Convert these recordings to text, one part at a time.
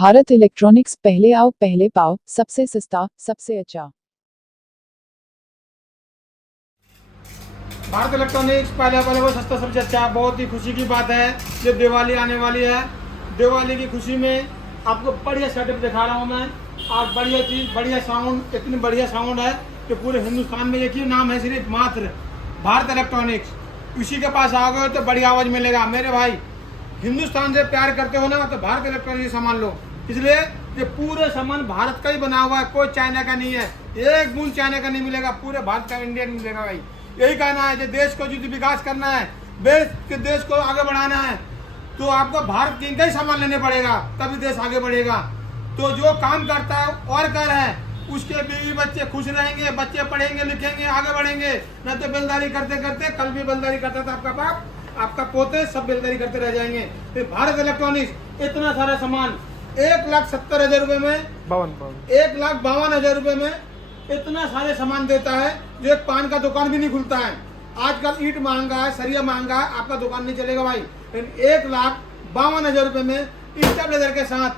Bharat electronics, पहले आओ पहले पाओ, सबसे सस्ता सबसे अच्छा। भारत इलेक्ट्रॉनिक्स पहले पहले वो सस्ता सबसे अच्छा। बहुत ही खुशी की बात है, जब दिवाली आने वाली है, दिवाली की खुशी में आपको बढ़िया सेटअप दिखा रहा हूँ मैं। और बढ़िया चीज़, बढ़िया साउंड, इतनी बढ़िया साउंड है कि पूरे हिंदुस्तान में एक ही नाम है, सिर्फ मात्र भारत इलेक्ट्रॉनिक्स। उसी के पास आ गए तो बड़ी आवाज़ मिलेगा। मेरे भाई हिंदुस्तान से प्यार करते हो ना, तो भारत इलेक्ट्रॉनिक्स सामान लो। इसलिए ये पूरे सामान भारत का ही बना हुआ है, कोई चाइना का नहीं है, एक बूंद चाइना का नहीं मिलेगा, पूरे भारत का इंडियन मिलेगा भाई। यही कहना है, जो देश को जो विकास करना है, देश को आगे बढ़ाना है, तो आपको भारत किंग का ही सामान लेने पड़ेगा, तभी देश आगे बढ़ेगा। तो जो काम करता है और कर है, उसके बीवी बच्चे खुश रहेंगे, बच्चे पढ़ेंगे लिखेंगे आगे बढ़ेंगे। न तो बेलदारी करते करते, कल भी बेलदारी करता था आपका बाप, आपका पोते, सब बेलदारी करते रह जाएंगे। फिर भारत इलेक्ट्रॉनिक्स इतना सारा सामान 1,70,000 रुपए में, 1,52,000 रुपए में इतना सारे सामान देता है, जो एक पान का दुकान भी नहीं खुलता है। आजकल ईंट महंगा है, सरिया महंगा है, आपका दुकान नहीं चलेगा भाई। 1,52,000 रुपए में स्टेबलाइजर के साथ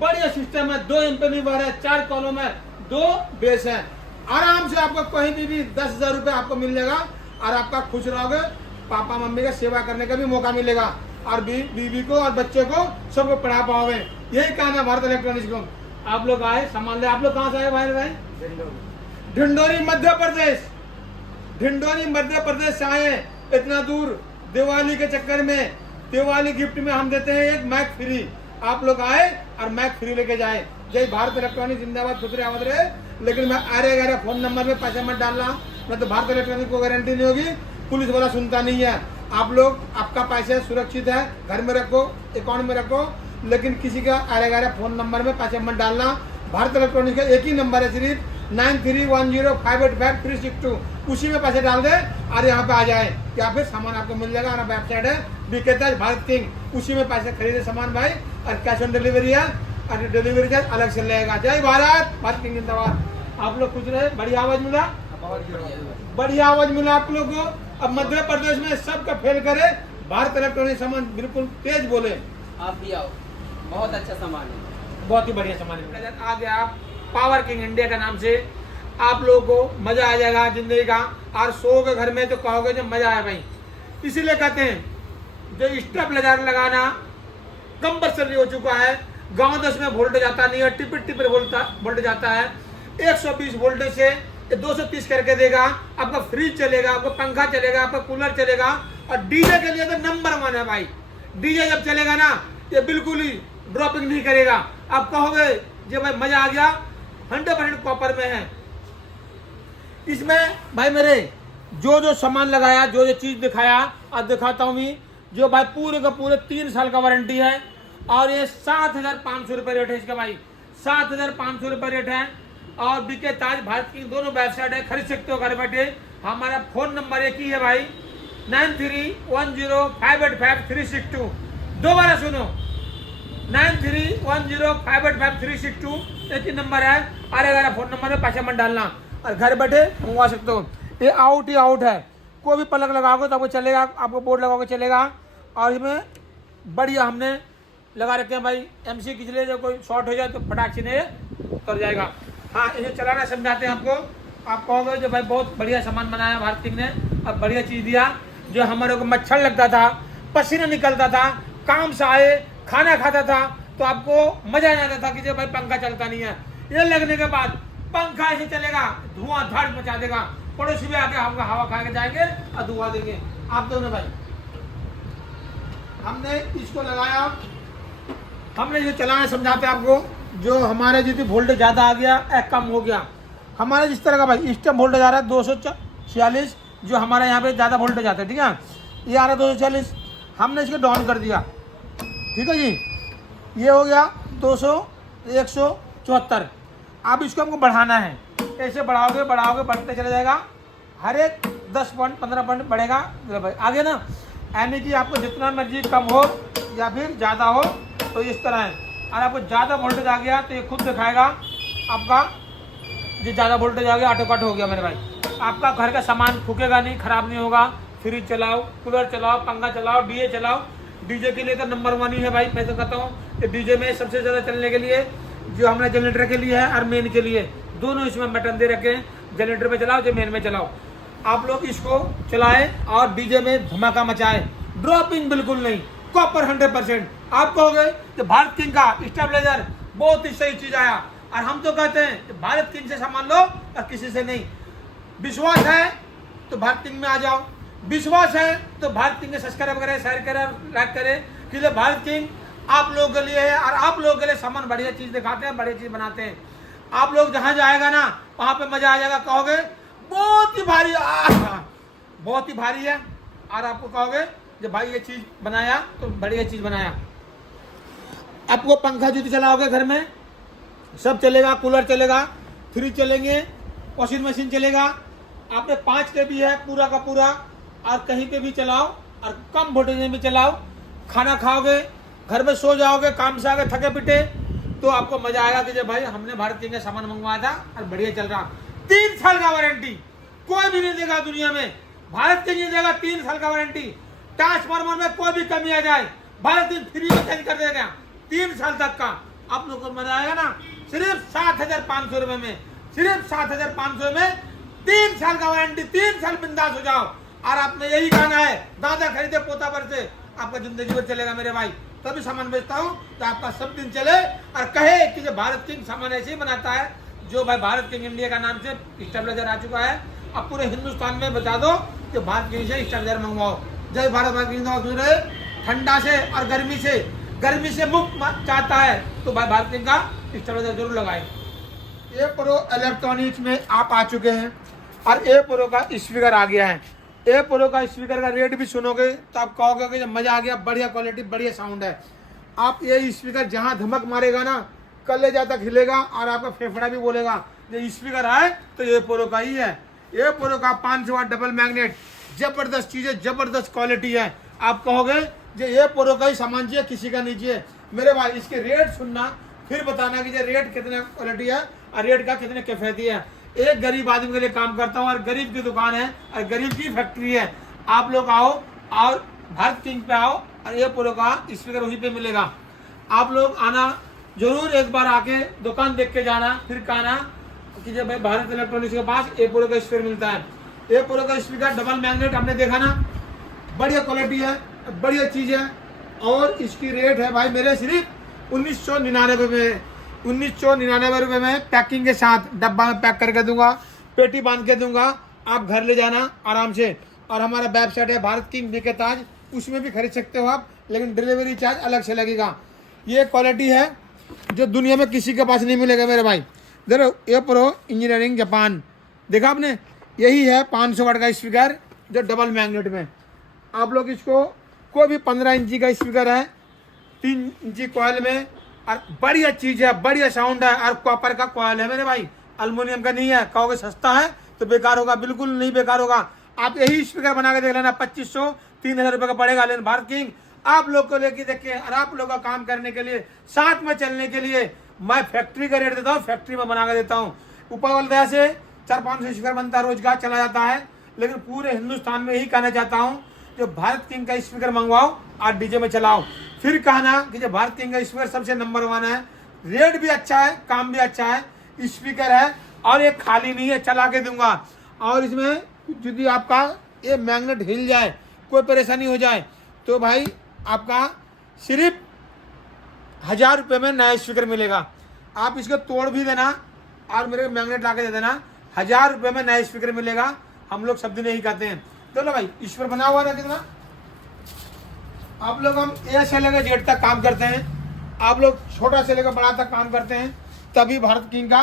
बढ़िया सिस्टम है, 2 एम्पलीफायर है, 4 कॉलम है, 2 बेस है। आराम से आपको कहीं भी 10,000 रुपए आपको मिल जाएगा, और आपका खुश रहोगे, पापा मम्मी का सेवा करने का भी मौका मिलेगा, और बीवी को और बच्चे को सबको पढ़ा पाओगे। यही काम है भारत इलेक्ट्रॉनिक्स को। आप लोग आए सामान ले। आप लोग कहाँ से आए भाई? ढिंडोरी मध्य प्रदेश, ढिंडोरी मध्य प्रदेश से आए इतना दूर। दिवाली के चक्कर में, दिवाली गिफ्ट में हम देते हैं एक मैक फ्री। आप लोग आए और मैक फ्री लेके जाए। जय भारत इलेक्ट्रॉनिक्स, जिंदाबाद, खुद आबाद रहे। लेकिन मैं अरे फोन नंबर में पैसा मत डालना, मैं तो भारत इलेक्ट्रॉनिक्स को गारंटी नहीं होगी, पुलिस वाला सुनता नहीं है। आप लोग, आपका पैसा सुरक्षित है, घर में रखो, अकाउंट में रखो, लेकिन किसी का अरे फोन नंबर में पैसा मत डालना। भारत इलेक्ट्रॉनिक्स का एक ही नंबर है, सिर्फ 9310585362, उसी में पैसे डाल दे और यहाँ पे आ जाए, या फिर सामान आपको मिल जाएगा। हमारा वेबसाइट है विक्रेता भारत किंग, उसी में पैसे खरीदे सामान भाई, और कैश ऑन डिलीवरी है, और डिलीवरी चार्ज अलग से लगेगा। जय भारत, भारत किंग जिंदाबाद। आप लोग कुछ रहे, बढ़िया आवाज मिला, बढ़िया आवाज मिला आप लोग को। अब मध्य प्रदेश में सबका फेल करे, भारत इलेक्ट्रॉनिक सामान बिल्कुल तेज बोले। आप भी आओ, बहुत अच्छा सामान है, बहुत ही बढ़िया सामान है। आ गया आप पावर किंग इंडिया के नाम से, आप लोगों को मजा आ जाएगा जिंदगी का, और सो के घर में तो कहोगे जो मजा आया भाई। इसीलिए कहते हैं, जो स्टेबलाइजर लगाना कंपल्सरी हो चुका है। गांव 10 में वोल्टेज आता नहीं है, टिपर वोल्टेज आता है। 120 वोल्टेज से 230 करके देगा, आपका फ्रिज चलेगा, आपका पंखा चलेगा, आपका कूलर चलेगा। और डीजे के लिए तो नंबर 1 है भाई। डीजे जब चलेगा ना, ये बिल्कुल ही ड्रॉपिंग नहीं करेगा। आप कहोगे जो भाई मजा आ गया, 100% कॉपर में है। इसमें भाई मेरे जो सामान लगाया, जो चीज दिखाया, अब दिखाता हूँ मैं, जो भाई पूरे का पूरे 3 साल का वारंटी है। और ये 7,500 रुपये रेट है इसका भाई, 7,500 रुपये रेट है। और बीके ताज भारत की दोनों वेबसाइट है, खरीद सकते हो घर बैठे। हमारा फोन नंबर एक ही है भाई, 9310585362। दोबारा सुनो, 9310585362 एक ही नंबर है। अरे फोन नंबर में पैसा मत डालना, और घर बैठे मंगवा सकते हो। ये आउट ही आउट है, कोई भी पलक लगाओगे तो आपको चलेगा, आपको बोर्ड लगाओगे चलेगा। और इसमें बढ़िया हमने लगा रखे हैं भाई, MC खींच ले, जो कोई शॉर्ट हो जाए तो फटाक से उतर जाएगा। हाँ, इसे चलाना समझाते हैं आपको। आप कहोगे जो भाई बहुत बढ़िया सामान बनाया भारत किंग ने, अब बढ़िया चीज़ दिया। जो हमारे को मच्छर लगता था, पसीना निकलता था, काम से आए खाना खाता था, तो आपको मजा नहीं आता था कि जो भाई पंखा चलता नहीं है। ये लगने के बाद पंखा ऐसे चलेगा, धुआं धाड़ मचा देगा, पड़ोसी भी आके हमको हवा खा के जाएंगे और धुआं देंगे। आप दोनों भाई, हमने इसको लगाया, हमने जो चलाना समझाते आपको। जो हमारे जितनी वोल्टेज ज़्यादा आ गया या कम हो गया, हमारे जिस तरह का भाई स्टेप वोल्टेज आ रहा है 246, जो हमारे यहाँ पे ज़्यादा वोल्टेज आता है, ठीक है, ये आ रहा है 240, हमने इसको डाउन कर दिया, ठीक है जी। ये हो गया 174। अब इसको हमको बढ़ाना है, ऐसे बढ़ाओगे बढ़ाओगे बढ़ते चला जाएगा, हर एक 10 पॉइंट 15 पॉइंट बढ़ेगा आगे ना। यानी कि आपको जितना मर्जी कम हो या फिर ज़्यादा हो तो इस तरह है। और आपको ज़्यादा वोल्टेज आ गया तो ये खुद दिखाएगा आपका, जो ज़्यादा वोल्टेज आ गया ऑटो कट हो गया मेरे भाई। आपका घर का सामान फूकेगा नहीं, खराब नहीं होगा। फ्रिज चलाओ, कूलर चलाओ, पंखा चलाओ, डीजे चलाओ। डीजे के लिए तो नंबर 1 ही है भाई, मैं तो कहता हूँ ये डीजे में सबसे ज़्यादा चलने के लिए जो हमारे जनरेटर के लिए है और मेन के लिए, दोनों इसमें बटन दे रखे हैं। जनरेटर में चलाओ जो मेन में चलाओ। आप लोग इसको चलाएं और डीजे में धमाका मचाएं, ड्रॉपिंग बिल्कुल नहीं, कॉपर 100%। आप कहोगे कि भारत किंग का स्टेबलाइजर बहुत ही सही चीज़ आया, और हम तो कहते हैं कि भारत किंग से सामान लो और किसी से नहीं। विश्वास है तो भारत किंग में आ जाओ, विश्वास है तो भारत किंग के सब्सक्राइब करें, शेयर करें, लाइक करें, क्योंकि भारत किंग आप लोगों के लिए है और आप लोगों के लिए सामान बढ़िया चीज़ दिखाते हैं, बढ़िया चीज़ बनाते हैं। आप लोग जहाँ जाएगा ना वहाँ पे मज़ा आ जाएगा, कहोगे बहुत ही भारी, बहुत ही भारी है, और आपको कहोगे कि भाई ये चीज़ बनाया तो बढ़िया चीज़ बनाया। आपको पंखा जो चलाओगे घर में सब चलेगा, कूलर चलेगा, फ्रिज चलेंगे, वॉशिंग मशीन चलेगा। आपने 5 के भी है पूरा का पूरा, और कहीं पे भी चलाओ और कम वोल्टेज में भी चलाओ। खाना खाओगे, घर में सो जाओगे, काम से आगे थके पिटे, तो आपको मजा आएगा कि जब भाई हमने भारत किंग का सामान मंगवाया था और बढ़िया चल रहा। 3 साल का वारंटी कोई भी नहीं देगा दुनिया में, भारत किंग नहीं देगा 3 साल का वारंटी। ट्रांसफार्मर में कोई भी कमी आ जाए भारत किंग फ्री में चेंज कर देगा 3 साल तक का। आप लोग को मजा आएगा ना, सिर्फ 7,500 रुपए में, सिर्फ 7,500 में 3 साल का वारंटी, 3 साल बिंदास हो जाओ। और आपने यही कहना है दादा खरीदे पोता पर से, आपका जिंदगी भर चलेगा मेरे भाई। तभी सामान बेचता हूँ तो आपका सब दिन चले और कहे कि जो भारत किंग सामान ऐसे ही बनाता है, जो भाई भारत किंग इंडिया का नाम से स्टेबलाइजर आ चुका है। अब पूरे हिंदुस्तान में बता दो कि भारत किंग से स्टेबलाइजर मंगवाओ। जय भारत, भारत किंग ठंडा से और गर्मी से मुक्त चाहता है तो भाई भारत किंग का स्टेबलाइजर जरूर लगाए। ए प्रो इलेक्ट्रॉनिक्स में आप आ चुके हैं और ए प्रो का स्पीकर आ गया है। ए प्रो का स्पीकर का रेट भी सुनोगे तो आप कहोगे कि मजा आ गया, बढ़िया क्वालिटी, बढ़िया साउंड है। आप ये स्पीकर जहां धमक मारेगा ना, कलेजा तक हिलेगा और आपका फेफड़ा भी बोलेगा ये स्पीकर है तो ये प्रो का ही है। ये प्रो का 500 वाट डबल मैग्नेट, जबरदस्त चीज है, जबरदस्त क्वालिटी है। आप कहोगे ये प्रो का ही सामान चाहिए, किसी का नहीं चाहिए। मेरे भाई इसके रेट सुनना, फिर बताना कि ये रेट कितने क्वालिटी है और रेट का कितने किफायती है। एक गरीब आदमी के लिए काम करता हूँ और गरीब की दुकान है और गरीब की फैक्ट्री है। आप लोग आओ और भारत किंग पे आओ और ये प्रो का स्पीकर वहीं पे मिलेगा। आप लोग आना जरूर, एक बार आके दुकान देख के जाना, फिर कहना कि जब भाई भारत इलेक्ट्रॉनिक्स के पास ए प्रो का स्पीकर मिलता है। ए प्रो का स्पीकर डबल मैग्नेट हमने देखा ना, बढ़िया क्वालिटी है, बढ़िया चीज़ है। और इसकी रेट है भाई मेरे सिर्फ 1999 में, 1999 रुपये में पैकिंग के साथ डब्बा में पैक करके दूंगा, पेटी बांध के दूंगा, आप घर ले जाना आराम से। और हमारा वेबसाइट है भारत किंग बीके ताज, उसमें भी खरीद सकते हो आप, लेकिन डिलीवरी चार्ज अलग से लगेगा। ये क्वालिटी है जो दुनिया में किसी के पास नहीं मिलेगा मेरे भाई। देखो ए प्रो इंजीनियरिंग जापान, देखा आपने, यही है 500 वाट का स्पीकर जो डबल मैग्नेट में। आप लोग इसको, कोई भी 15 इंची का स्पीकर है, 3 इंची कॉयल में, और बढ़िया चीज़ है, बढ़िया साउंड है, और कॉपर का कॉयल है मेरे भाई, एल्युमिनियम का नहीं है। कहोगे सस्ता है तो बेकार होगा, बिल्कुल नहीं बेकार होगा। आप यही स्पीकर बना के देख लेना, 2500-3000 रुपये का पड़ेगा। लेकिन भारत किंग आप लोग को लेके देखे और आप लोग का काम करने के लिए, साथ में चलने के लिए मैं फैक्ट्री का रेट देता हूँ, फैक्ट्री में बना के देता हूँ। ऊपर वाले दया से 400-500 स्पीकर बनता है, रोजगार चला जाता है। लेकिन पूरे हिंदुस्तान में यही कहना चाहता हूँ जो भारत किंग का स्पीकर मंगवाओ और डीजे में चलाओ। फिर कहना कि जो भारत किंग का स्पीकर सबसे नंबर 1 है, रेट भी अच्छा है, काम भी अच्छा है, स्पीकर है, और ये खाली नहीं है, चला के दूंगा। और इसमें यदि आपका ये मैग्नेट हिल जाए, कोई परेशानी हो जाए, तो भाई आपका सिर्फ 1000 रुपये में नया स्पीकर मिलेगा। आप इसको तोड़ भी देना और मेरे को मैग्नेट ला के दे देना, 1000 रुपये में नया स्पीकर मिलेगा। हम लोग सब दिन यही कहते हैं। चलो भाई स्पीकर बना हुआ ना कितना। आप लोग, हम ए से लेकर जेड तक काम करते हैं, आप लोग छोटा से लेकर बड़ा तक काम करते हैं, तभी भारत किंग का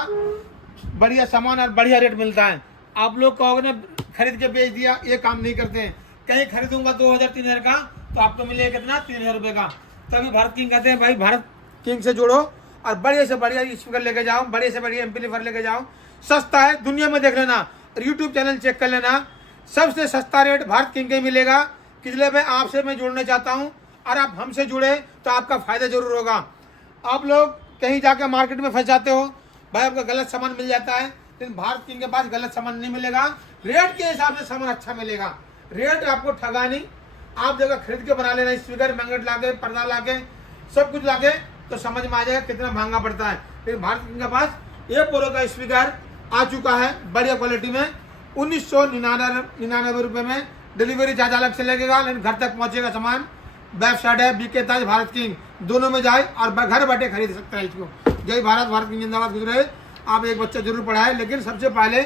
बढ़िया सामान और बढ़िया रेट मिलता है। आप लोग कहोगे ना खरीद के बेच दिया, ये काम नहीं करते हैं। कहीं खरीदूंगा 2000-3000 का तो आपको मिलेगा कितना, 3000 रुपये का। तभी भारत किंग कहते हैं भाई भारत किंग से जुड़ो और बढ़िया से बढ़िया स्पीकर लेके जाओ, बढ़िया से बढ़िया एम्पलीफायर लेके जाओ। सस्ता है, दुनिया में देख लेना और यूट्यूब चैनल चेक कर लेना, सबसे सस्ता रेट भारत किंग के मिलेगा। इसलिए मैं आपसे मैं जुड़ना चाहता हूं और आप हमसे जुड़े तो आपका फायदा जरूर होगा। आप लोग कहीं जाकर मार्केट में फंस जाते हो, भाई आपका गलत सामान मिल जाता है, लेकिन भारत किंग के पास गलत सामान नहीं मिलेगा। रेट के हिसाब से सामान अच्छा मिलेगा, रेट आपको ठगा नहीं। आप जगह खरीद के बना लेना, स्पीकर मैग्नेट लाके, पर्दा लाके, सब कुछ लाके तो समझ में आ जाएगा कितना महंगा पड़ता है। लेकिन भारत किंग के पास ये प्रो का स्पीकर आ चुका है बढ़िया क्वालिटी में, 1999 रुपये में। डिलीवरी चार्ज अलग से लगेगा, लेकिन घर तक पहुंचेगा सामान। वेबसाइट है बीके ताज भारत किंग, दोनों में जाए और घर बैठे खरीद सकते हैं इसको। जय भारत, भारत किंग जिंदाबाद। गुजरे आप एक बच्चा जरूर पढ़ाए, लेकिन सबसे पहले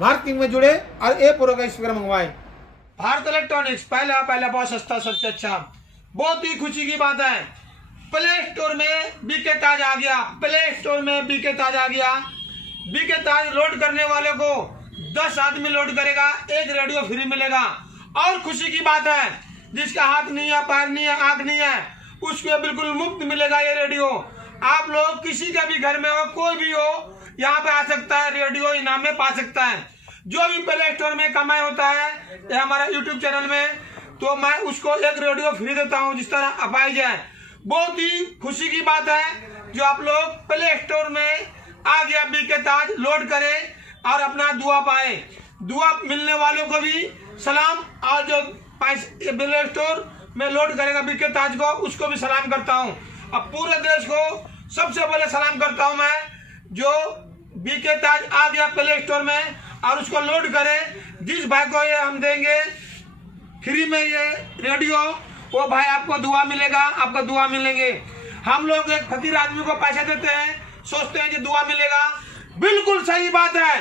भारत किंग में जुड़े और ए प्रो का स्पीकर मंगवाए। भारत इलेक्ट्रॉनिक्स पहला बहुत सस्ता, सबसे अच्छा। बहुत ही खुशी की बात है, प्ले स्टोर में बीके ताज आ गया। प्ले स्टोर में बीके ताज आ गया। बीके ताज लोड करने वाले को 10 आदमी लोड करेगा, एक रेडियो फ्री मिलेगा। और खुशी की बात है, जिसका हाथ नहीं है, पैर नहीं है, आंख नहीं है, उसको बिल्कुल मुफ्त मिलेगा ये रेडियो। आप लोग किसी का भी घर में हो, कोई भी हो, यहाँ पे आ सकता है, रेडियो इनाम में पा सकता है। जो भी प्ले स्टोर में कमाई होता है ये हमारा यूट्यूब चैनल में, तो मैं उसको एक रेडियो फ्री देता हूँ, जिस तरह अपाइज है। बहुत ही खुशी की बात है जो आप लोग प्ले स्टोर में आ गया बीके ताज, लोड करें और अपना दुआ पाए। दुआ मिलने वालों को भी सलाम, और जो प्ले स्टोर में लोड करेगा बीके ताज को, उसको भी सलाम करता हूँ। अब पूरे देश को सबसे पहले सलाम करता हूँ मैं, जो बीके ताज आ गया प्ले स्टोर में और उसको लोड करे। जिस भाई को ये हम देंगे फ्री में ये रेडियो, वो भाई आपको दुआ मिलेगा, आपका दुआ मिलेंगे। हम लोग एक फकीर आदमी को पैसे देते हैं, सोचते हैं कि दुआ मिलेगा। बिल्कुल सही बात है,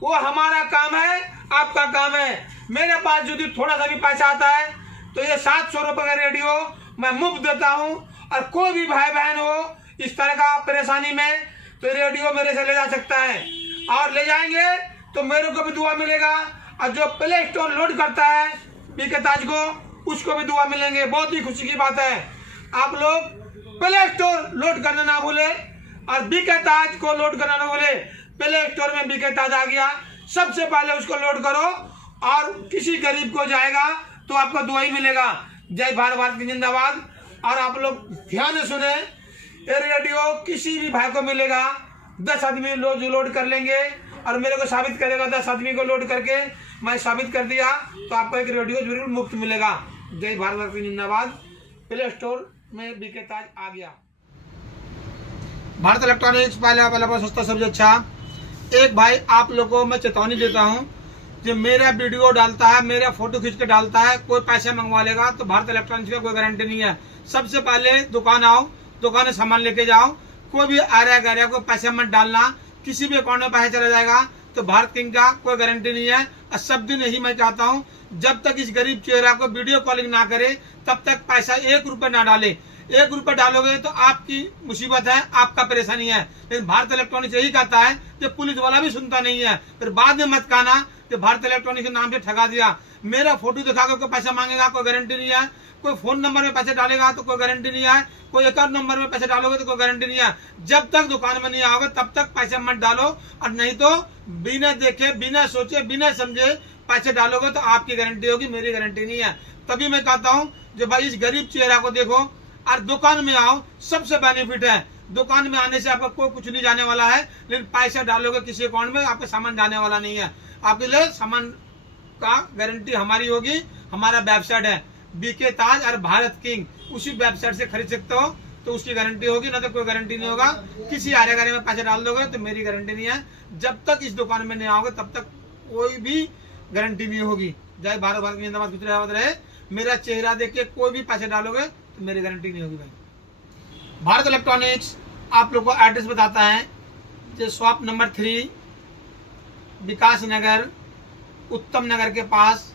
वो हमारा काम है, आपका काम है। मेरे पास यदि थोड़ा सा भी पैसा आता है तो ये 700 रुपये का रेडियो मैं मुफ्त देता हूँ। और कोई भी भाई बहन हो इस तरह का परेशानी में, तो रेडियो मेरे से ले जा सकता है, और ले जाएंगे तो मेरे को भी दुआ मिलेगा। और जो प्ले स्टोर लोड करता है बीके ताज को, उसको भी दुआ मिलेंगे। बहुत ही खुशी की बात है। आप लोग प्ले स्टोर लोड करना ना भूले और बीके ताज को लोड करना ना भूले। प्ले स्टोर में बीके ताज आ गया, सबसे पहले उसको लोड करो, और किसी गरीब को जाएगा तो आपको दुआ ही मिलेगा। जय भारत, भारत की जिंदाबाद। और आप लोग ध्यान से सुने, ये रेडियो किसी भी भाई को मिलेगा। 10 आदमी लोड कर लेंगे और मेरे को साबित करेगा, 10 आदमी को लोड करके मैं साबित कर दिया तो आपको एक रेडियो जरूर मुफ्त मिलेगा। जय भारत, भारत की जिंदाबाद। प्ले स्टोर में बीके ताज आ गया। भारत इलेक्ट्रॉनिक्स पहला बहुत सस्ता, सबसे अच्छा। एक भाई आप लोगों को मैं चेतावनी देता हूं, जो मेरा वीडियो डालता है, मेरा फोटो खींच के डालता है, कोई पैसे मंगवा लेगा तो भारत इलेक्ट्रॉनिक्स का कोई गारंटी नहीं है। सबसे पहले दुकान आओ, दुकान से सामान लेके जाओ। कोई भी आर्या गैरिया को पैसे मत डालना, किसी भी अकाउंट में पैसा चला जाएगा तो भारत किंग का कोई गारंटी नहीं है। और सब दिन यही मैं चाहता हूँ, जब तक इस गरीब चेहरा को वीडियो कॉलिंग ना करे तब तक पैसा 1 रुपये ना डाले। 1 रुपये डालोगे तो आपकी मुसीबत है, आपका परेशानी है। लेकिन भारत इलेक्ट्रॉनिक्स यही कहता है कि पुलिस वाला भी सुनता नहीं है। फिर बाद में मत कहना कि भारत इलेक्ट्रॉनिक्स के नाम से ठगा दिया। मेरा फोटो दिखाकर कोई पैसा मांगेगा, कोई गारंटी नहीं है। कोई फोन नंबर में पैसे डालेगा तो कोई गारंटी नहीं है। कोई अकाउंट नंबर में पैसे डालोगे तो कोई गारंटी नहीं है। जब तक दुकान में नहीं आओगे तब तक पैसे मत डालो, और नहीं तो बिना देखे, बिना सोचे, बिना समझे पैसे डालोगे तो आपकी गारंटी होगी, मेरी गारंटी नहीं है। तभी मैं कहता हूँ जो भाई इस गरीब चेहरा को देखो और दुकान में आओ, सबसे बेनिफिट है। दुकान में आने से आपका कोई कुछ नहीं जाने वाला है, लेकिन पैसा डालोगे किसी अकाउंट में, आपका सामान जाने वाला नहीं है। आपके लिए सामान का गारंटी हमारी होगी। हमारा वेबसाइट है बीके ताज और भारत किंग, उसी वेबसाइट से खरीद सकते हो, तो उसकी गारंटी होगी, ना तो कोई गारंटी नहीं होगा। किसी आरे गारे में पैसे डाल दोगे तो मेरी गारंटी नहीं है। जब तक इस दुकान में नहीं आओगे तब तक कोई भी गारंटी नहीं होगी। जय भारत, भारत की जिंदाबाद, गुजरात रहे। मेरा चेहरा देख के कोई भी पैसे डालोगे तो मेरी गारंटी नहीं होगी भाई। भारत इलेक्ट्रॉनिक्स आप लोग को एड्रेस बताता है, जो शॉप नंबर 3 विकास नगर, उत्तम नगर के पास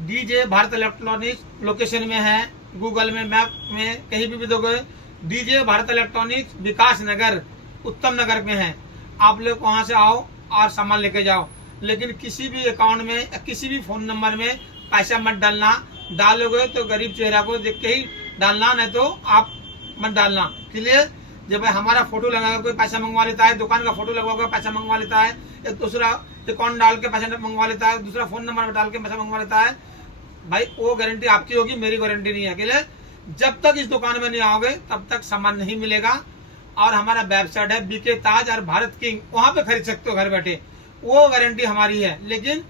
डीजे भारत इलेक्ट्रॉनिक्स लोकेशन में है। गूगल में, मैप में कहीं भी दोगे डीजे भारत इलेक्ट्रॉनिक्स विकास नगर, उत्तम नगर में है। आप लोग वहां से आओ और सामान लेके जाओ, लेकिन किसी भी अकाउंट में, किसी भी फोन नंबर में पैसा मत डालना। डालोगे तो गरीब चेहरा को देख के ही डालना, नहीं तो आप मत डालना। क्लियर? जब हमारा फोटो लगा कोई पैसा मंगवा लेता है, दुकान का फोटो लगा पैसा मंगवा लेता है, एक दूसरा अकाउंट डाल के पैसा मंगवा लेता है, दूसरा फोन नंबर डाल के पैसा मंगवा लेता है, भाई वो गारंटी आपकी होगी, मेरी गारंटी नहीं है। क्लियर? जब तक इस दुकान में नहीं आओगे तब तक सामान नहीं मिलेगा। और हमारा वेबसाइट है बीके ताज और भारत किंग, वहां पे खरीद सकते हो घर बैठे, वो गारंटी हमारी है। लेकिन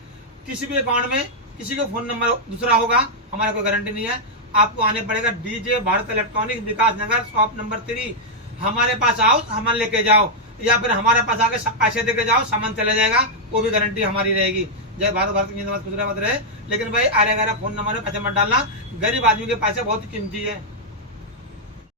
किसी भी अकाउंट में किसी का फोन नंबर दूसरा होगा, हमारा कोई गारंटी नहीं है। आपको आने पड़ेगा डीजे भारत इलेक्ट्रॉनिक विकास नगर शॉप नंबर 3। हमारे पास आओ, सामान लेके जाओ, या फिर हमारे पास आके पैसे देके जाओ, सामान चले जाएगा, वो भी गारंटी हमारी रहेगी। जय भारत, भारत की जिंदाबाद, खुश रहे, मत रहे। लेकिन भाई 11 फोन नंबर में पैसे मत डालना, गरीब आदमी के पैसे बहुत कीमती है।